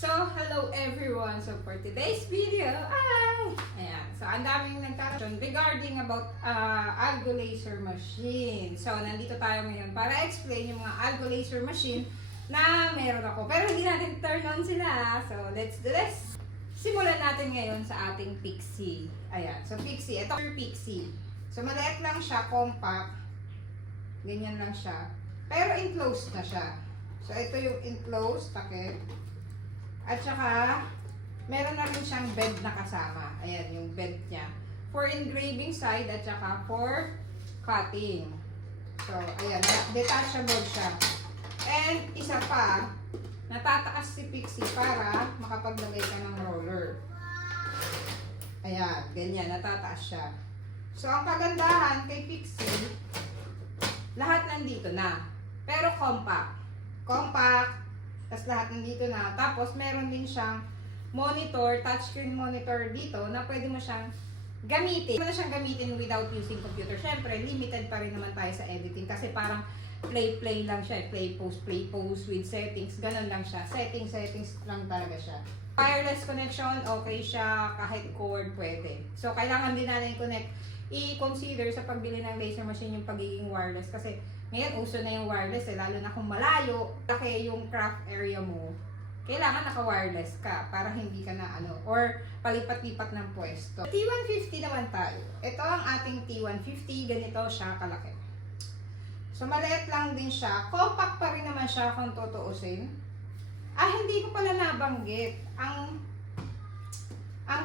So, hello everyone! So, for today's video, ayan. So, ang daming nagtatanong regarding about Algo Laser machine. So, nandito tayo ngayon para explain yung mga Algo Laser machine na meron ako. Pero hindi natin turn on sila. So, let's do this! Simulan natin ngayon sa ating Pixie. Ayan. So, Pixie. Ito yung Pixie. So, maliit lang siya, compact. Ganyan lang siya. Pero enclosed na siya. So, ito yung enclosed, takip. At saka, meron na rin siyang bed na kasama. Ayan, yung bed niya. For engraving side at saka for cutting. So, ayan, detachable siya. And, isa pa, natataas si Pixie para makapaglagay ka ng roller. Ayan, ganyan, natataas siya. So, ang kagandahan kay Pixie, lahat nandito na. Pero compact. Compact. Tapos lahat nandito na. Tapos meron din siyang monitor, touchscreen monitor dito na pwede mo siyang gamitin. Pwede mo siyang gamitin without using computer. Siyempre, limited pa rin naman tayo sa editing kasi parang play lang siya. Play pause with settings. Ganun lang siya. Settings lang talaga siya. Wireless connection, okay siya. Kahit cord, pwede. So, kailangan din natin i-consider sa pagbili ng laser machine yung pagiging wireless kasi ngayon, uso na yung wireless lalo na kung malayo, laki yung craft area mo, kailangan naka-wireless ka para hindi ka na or palipat-lipat ng pwesto. T150 naman tayo. Ito ang ating T150, ganito siya kalaki. So, maliit lang din siya. Compact pa rin naman siya kung tutuusin. Hindi ko pala nabanggit. Ang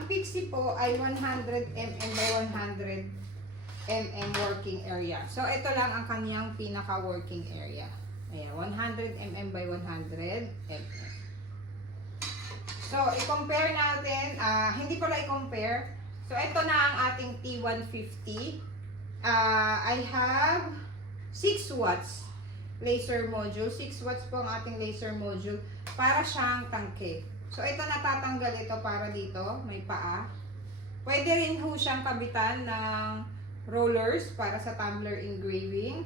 Pixie po ay 100mm by 100mm working area. So, ito lang ang kanyang pinaka-working area. Ayan, 100mm by 100mm. So, i-compare natin. Hindi pala i-compare. So, ito na ang ating T150. I have 6 watts laser module. 6 watts po ang ating laser module para siyang tangke. So, ito natatanggal ito para dito. May paa. Pwede rin ho siyang kabitan ng rollers para sa tumbler engraving.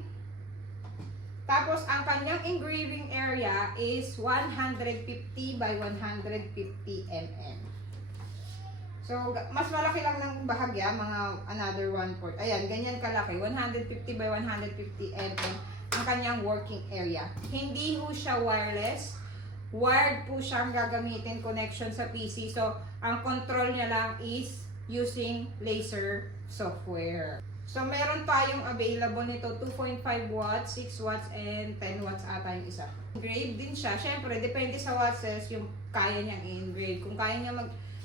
Tapos, ang kanyang engraving area is 150 by 150 mm. So, mas malaki lang ng bahagya, mga another 1/4. Ayan, ganyan kalaki. 150 by 150 mm ang kanyang working area. Hindi ho siya wireless. Wired po siyang gagamitin connection sa PC. So, ang control niya lang is using laser software. So, meron tayong available nito 2.5 watts, 6 watts, and 10 watts ata yung isa. Engrave din siya. Siyempre, depende sa watts yung kaya niyang i-engrave. Kung kaya niya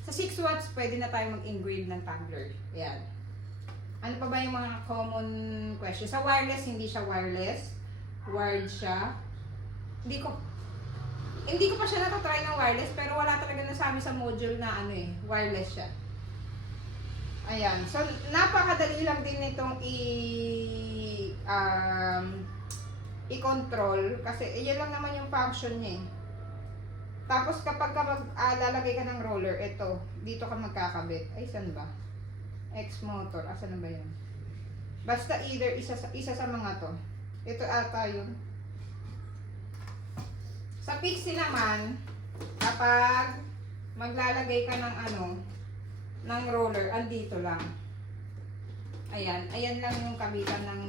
sa 6 watts, pwede na tayo mag-engrave ng tumbler. Ayan. Ano pa ba yung mga common questions? Sa wireless, hindi siya wireless. Wired siya. Hindi ko pa siya natatry ng wireless, pero wala talaga nasabi sa module na wireless siya. Ayan. So, napakadali lang din nitong i-control kasi iyan lang naman yung function niya eh. Tapos kapag lalagay ka ng roller, ito, dito ka magkakabit. Ay, saan ba? X motor. Asan na ba yun? Basta either isa sa mga to. Ito ata yun. Sa Pixie naman, kapag maglalagay ka ng roller, andito lang. Ayan. Ayan lang yung kabitan ng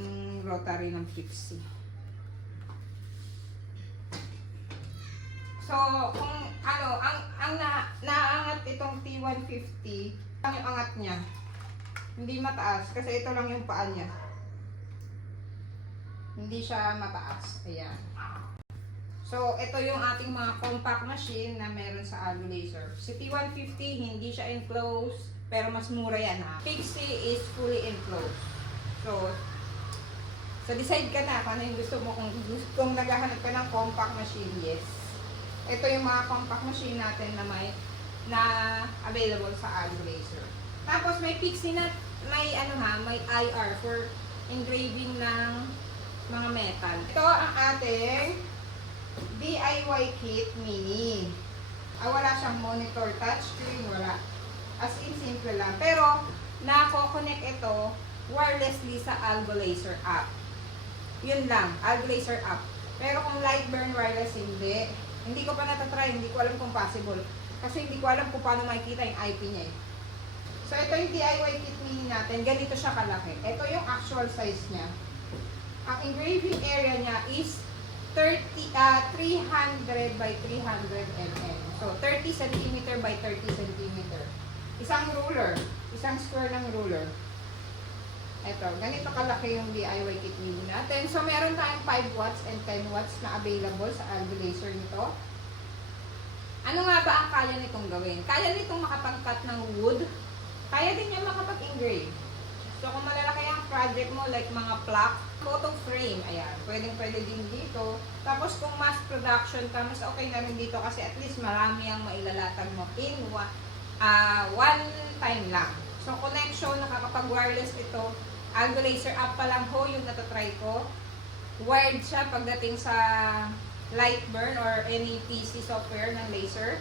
rotary ng Pixie. So, kung ang naangat itong T150, ang yung angat niya. Hindi mataas, kasi ito lang yung paa niya. Hindi siya mataas. Ayan. So, ito yung ating mga compact machine na meron sa Algo Laser. Si T150, hindi siya enclosed, pero mas mura yan ha. Pixie is fully enclosed. So decide ka na kung ano yung gusto mo. Kung naghahanap ka ng compact machine, yes. Ito yung mga compact machine natin na available sa Algo Laser. Tapos may Pixie na may IR for engraving ng mga metal. Ito ang ating DIY kit mini. Wala siyang monitor, touchscreen, wala. As in, simple lang. Pero, nako-connect ito wirelessly sa Algo Laser app. Yun lang, Algo Laser app. Pero kung Lightburn wireless, hindi. Hindi ko pa natatry, hindi ko alam kung possible. Kasi hindi ko alam kung paano makikita yung IP niya eh. So ito yung DIY kit mini natin, ganito siya kalaki. Ito yung actual size niya. Ang engraving area niya is 300 by 300 mm. So 30 cm by 30 cm. Isang ruler, isang square ng ruler. Ito, ganito kalaki yung DIY kit mini natin. So, meron tayong 5 watts and 10 watts na available sa algae laser nito. Ano nga ba ang kaya nitong gawin? Kaya nitong makapag-cut ng wood. Kaya din niya makapag-engrave. So, kung malalaki ang project mo, like mga plaque, photo frame, ayan, pwede din dito. Tapos, kung mass production ka, mas okay na rin dito kasi at least marami ang mailalatag mo in one time lang. So, connection, nakakapag-wireless ito. Algae laser app pa lang ho yung natatry ko. Wired siya pagdating sa Lightburn or any PC software ng laser.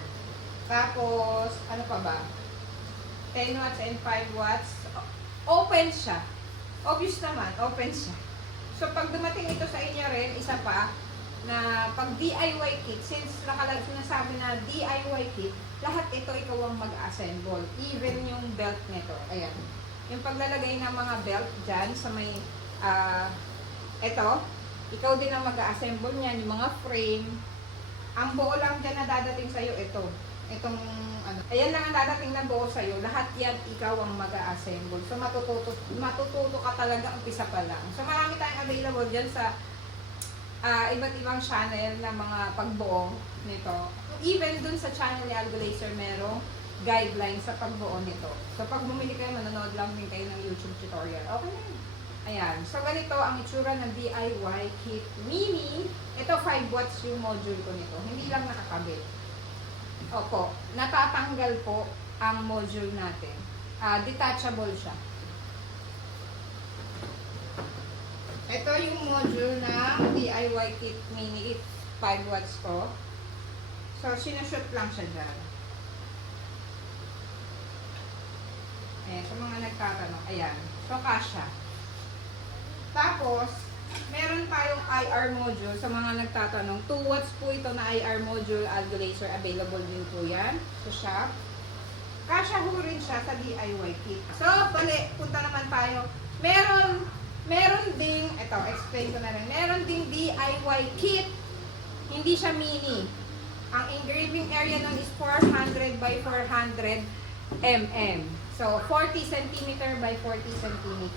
Tapos, ano pa ba? 10 watts and 5 watts. Open siya. Obvious naman, open siya. So, pag dumating ito sa inyo rin, isa pa, na pag DIY kit, since sinasabi na DIY kit, lahat ito ikaw ang mag-assemble. Even yung belt nito. Ayan. Yung paglalagay ng mga belt dyan sa may, ito, ikaw din ang mag-assemble niyan, yung mga frame. Ang buo lang dyan na dadating sa'yo, ito. Itong, ano, ayan lang ang dadating na buo sa'yo. Lahat yan, ikaw ang mag-assemble. So, matututo ka talaga, umpisa pa lang. So, marami tayong available dyan sa iba't ibang channel na mga pagbuo nito. Even dun sa channel ni Algae Laser, merong guidelines sa pagbuo nito. So, pag bumili kayo, manonood lang din kayo ng YouTube tutorial. Okay na yun. Ayan. So, ganito ang itsura ng DIY kit mini. Ito, 5 watts yung module ko nito. Hindi lang nakakabit. Opo. Natatanggal po ang module natin. Detachable siya. Ito yung module ng DIY kit mini 5 watts ko. So, sinushoot lang siya dyan. Ayan, sa mga nagtatanong. Ayan. So, kasha. Tapos, meron tayong IR module sa mga nagtatanong. 2 watts po ito na IR module, Algae Laser. Available din po yan sa shop. Kasha ho rin siya sa DIY kit. So, punta naman tayo. Meron ding, ito, explain ko na rin. Meron ding DIY kit. Hindi siya mini. Ang engraving area nun is 400 by 400 mm. So, 40 cm by 40 cm.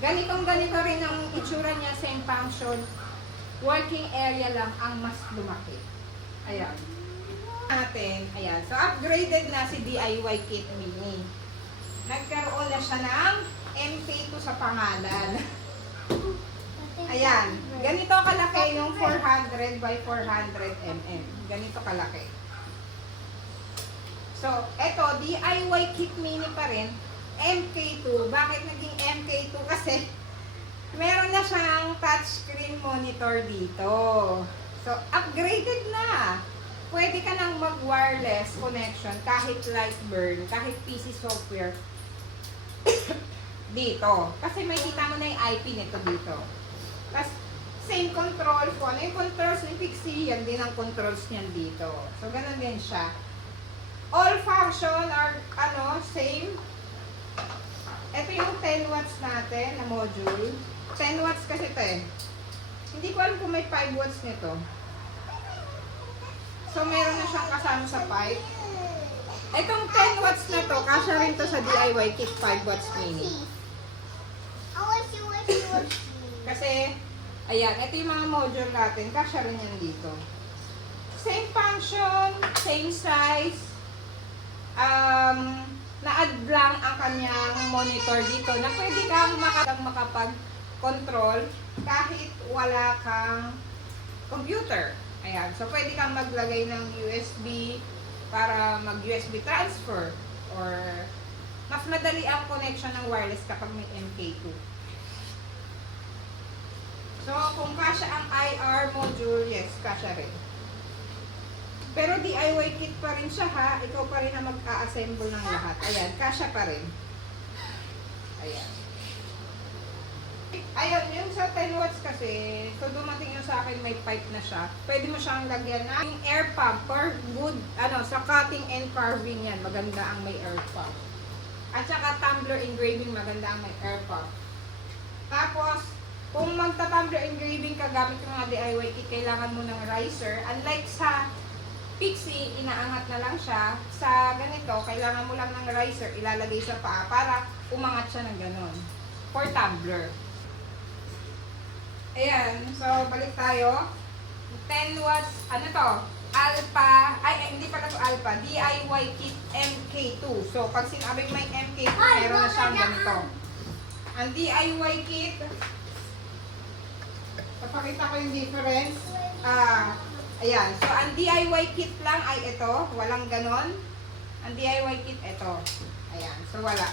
Ganito rin ang itsura niya, same function. Working area lang ang mas lumaki. Ayan. Ayan. So, upgraded na si DIY kit mini. Nagkaroon na siya ng MK2 sa pangalan. Ayan. Ganito kalaki yung 400 by 400 mm. Ganito kalaki. So, eto, DIY kit mini pa rin. MK2. Bakit naging MK2? Kasi, meron na siyang touchscreen monitor dito. So, upgraded na. Pwede ka nang mag-wireless connection kahit Lightburn, kahit PC software dito. Kasi may kita mo na yung IP nito dito. Tapos, same control. Kung ano yung controls ni Pixie, yan din ang controls niyan dito. So, ganun din siya. All function are, same. Ito yung 10 watts natin na module. 10 watts kasi ito eh. Hindi ko alam kung may 5 watts nito. So, meron na siyang kasama sa pipe. Itong 10 watts na to, kasya rin to sa DIY kit 5 watts mini. Kasi, ayan, ito yung mga module natin, kasya rin yan dito. Same function, same size. Na-add lang ang kanyang monitor dito na pwede kang makapag-control kahit wala kang computer. Ayan. So, pwede kang maglagay ng USB para mag-USB transfer or mas madali ang connection ng wireless kapag may MK2. So, kung kasya ang IR module, yes, kasya rin. Pero DIY kit pa rin siya ha. Ikaw pa rin ang mag-a-assemble ng lahat. Ayan, kasya pa rin. Ayan. Ayun, yung sa 10 watts kasi, so dumating yung sa akin may pipe na siya. Pwede mo siyang lagyan na yung air pump for good, sa cutting and carving yan. Maganda ang may air pump. At saka tumbler engraving, maganda ang may air pump. Tapos, kung magta-tumbler engraving ka gamit yung mga DIY kit, kailangan mo ng riser. Unlike sa Pixie, inaangat na lang siya. Sa ganito, kailangan mo lang ng riser, ilalagay sa paa para umangat siya ng ganon. For tumbler. Ayan, so balik tayo. 10 watts, ano to? Alpha, hindi pala to Alpha, DIY kit MK2. So, pag sinabing may MK2, meron na siyang ganito. Ang DIY kit, papakita ko yung difference. Ayan, so ang DIY kit lang ay ito, walang ganon. Ang DIY kit, ito. Ayan, so wala.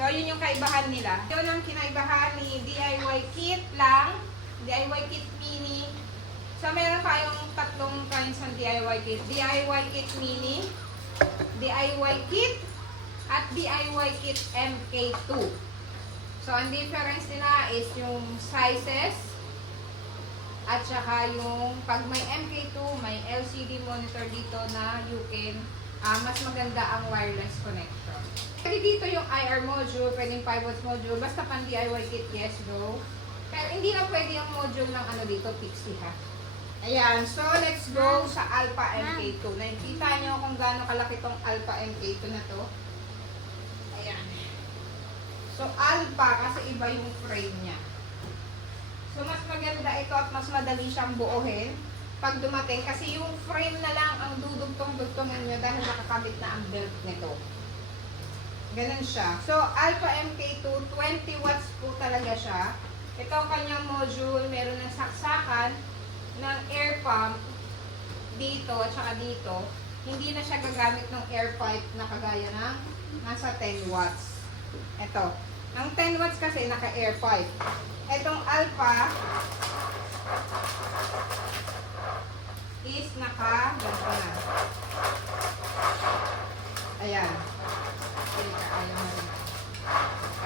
So, yun yung kaibahan nila. Yun ang kinaibahan ni DIY kit lang, DIY kit mini. So, meron tayong tatlong kinds ng DIY kit. DIY kit mini, DIY kit, at DIY kit MK2. So, ang difference nila is yung sizes, at saka yung pag may MK2, may LCD monitor dito na you can, mas maganda ang wireless connection. Pwede dito yung IR module, pwedeng 5 watts module, basta pang DIY kit, yes, go. Pero hindi na pwede yung module ng dito, Pixie ha. Ayan, so let's go sa Alpha MK2. Nakikita nyo kung gaano kalaki tong Alpha MK2 na to. Ayan. So Alpha kasi iba yung frame niya. So mas maganda ito at mas madali siyang buuhin pag dumating kasi yung frame na lang ang dudugtong-dugtongin nyo dahil nakakabit na ang belt nito. Ganun siya. So, Alpha MK2, 20 watts po talaga siya. Ito ang kanyang module. Meron ng saksakan ng air pump dito at saka dito. Hindi na siya gagamit ng air pipe na kagaya ng nasa 10 watts. Ito. Ang 10 watts kasi naka-air pipe. Itong Alpha is naka-ganito na. Ayan.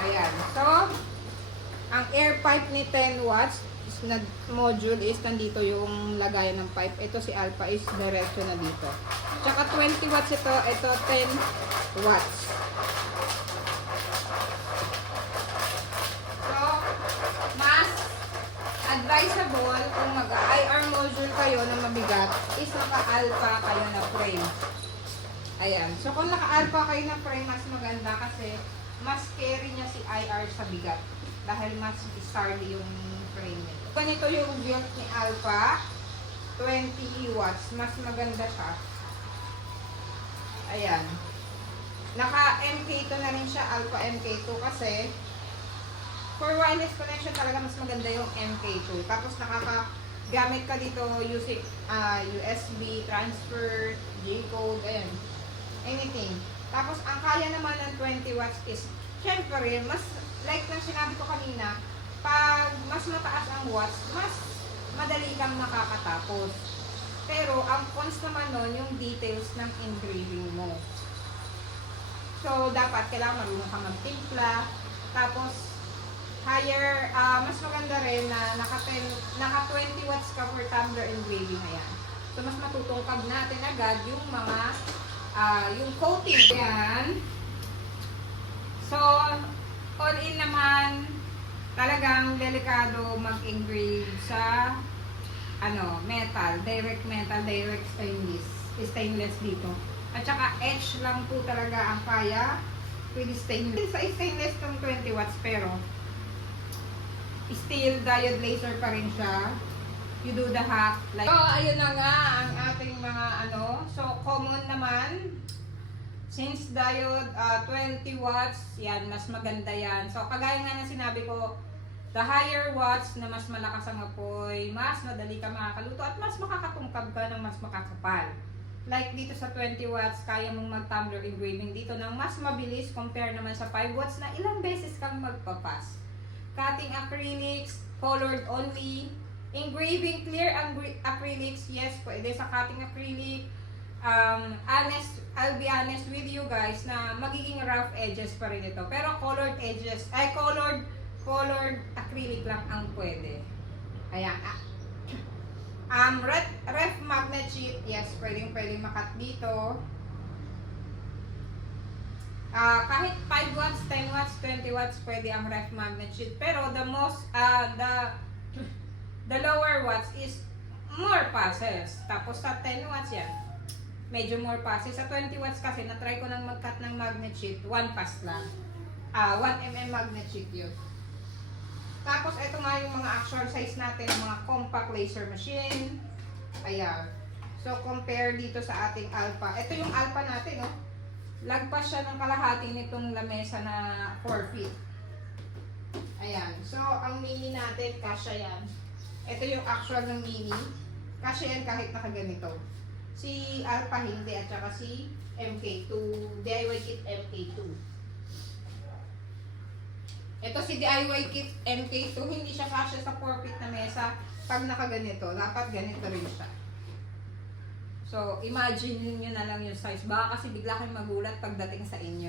Ayan. So, ang air pipe ni 10 watts na module is nandito yung lagayan ng pipe. Ito si Alpha is diretso na dito. Tsaka 20 watts ito. Ito 10 watts. So, mas advisable kung mag-IR module kayo na mabigat is naka-Alpha kayo na frame. Ayan. So, kung naka-Alpha kayo na frame, mas maganda kasi mas carry niya si IR sa bigat. Dahil mas sturdy yung frame nito. Ganito yung build ni Alpha. 20 watts. Mas maganda siya. Ayan. Naka-MK2 na rin siya. Alpha MK2 kasi for wireless connection talaga mas maganda yung MK2. Tapos nakakagamit ka dito using USB, transfer, G-code, ayan. Anything. Tapos, ang kaya naman ng 20 watts is, syempre, mas, like ng sinabi ko kanina, pag mas mataas ang watts, mas madali kang nakakatapos. Pero, ang cons naman nun, yung details ng engraving mo. So, dapat, kailangan marunong ka magtimpla. Tapos, higher, mas maganda rin na naka 20 watts ka for tumbler engraving na yan. So, mas matutungkab natin agad yung mga yung coating. Yan. So, all in naman, talagang delikado mag-engrave sa metal, direct stainless dito. At saka etch lang po talaga ang kaya with stainless. Sa stainless tong 20 watts pero steel diode laser pa rin siya. You do the hack. Like, so, ayun na nga ang ating mga So, common naman. Since diode 20 watts, yan, mas maganda yan. So, kagaya nga na sinabi ko, the higher watts na mas malakas ang apoy, mas madali ka makakaluto at mas makakatungkab ka ng mas makakapal. Like dito sa 20 watts, kaya mong mag-tumbler engraving dito ng mas mabilis compare naman sa 5 watts na ilang beses kang magpapas. Cutting acrylics, colored only. Engraving clear acrylics, yes, pwede sa cutting acrylic. I'll be honest with you guys na magiging rough edges pa rin ito. Pero colored edges, colored colored acrylic lang ang pwede. Ayan. Ref magnet sheet, yes, pwedeng makat dito. Kahit 5 watts, 10 watts, 20 watts, pwede ang ref magnet sheet. Pero the lower watts is more passes. Tapos sa 10 watts yan, medyo more passes. Sa 20 watts kasi, na-try ko nang mag-cut ng magnet sheet, 1 pass lang. 1 mm magnet sheet yun. Tapos, ito nga yung mga actual size natin, mga compact laser machine. Ayan. So, compare dito sa ating Alpha. Ito yung Alpha natin, no? Lagpas siya ng kalahati nitong lamesa na 4 feet. Ayan. So, ang mini natin, kasya yan. Ito yung actual ng mini. Kasya yan kahit nakaganito. Si Alpha hindi, at saka si MK2, DIY Kit MK2. Ito si DIY Kit MK2, hindi siya kasya sa 4 feet na mesa. Pag nakaganito, dapat ganito rin siya. So, imagine nyo na lang yung size. Baka kasi bigla kayong magulat pagdating sa inyo.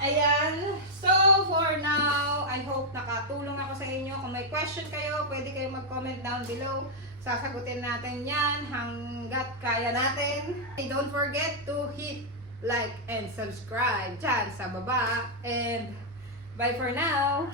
Ayan. So, for now, I hope nakatulong ako sa inyo. Kung may question kayo, pwede kayo mag-comment down below. Sasagutin natin yan hanggat kaya natin. Don't forget to hit like and subscribe dyan sa baba. And bye for now!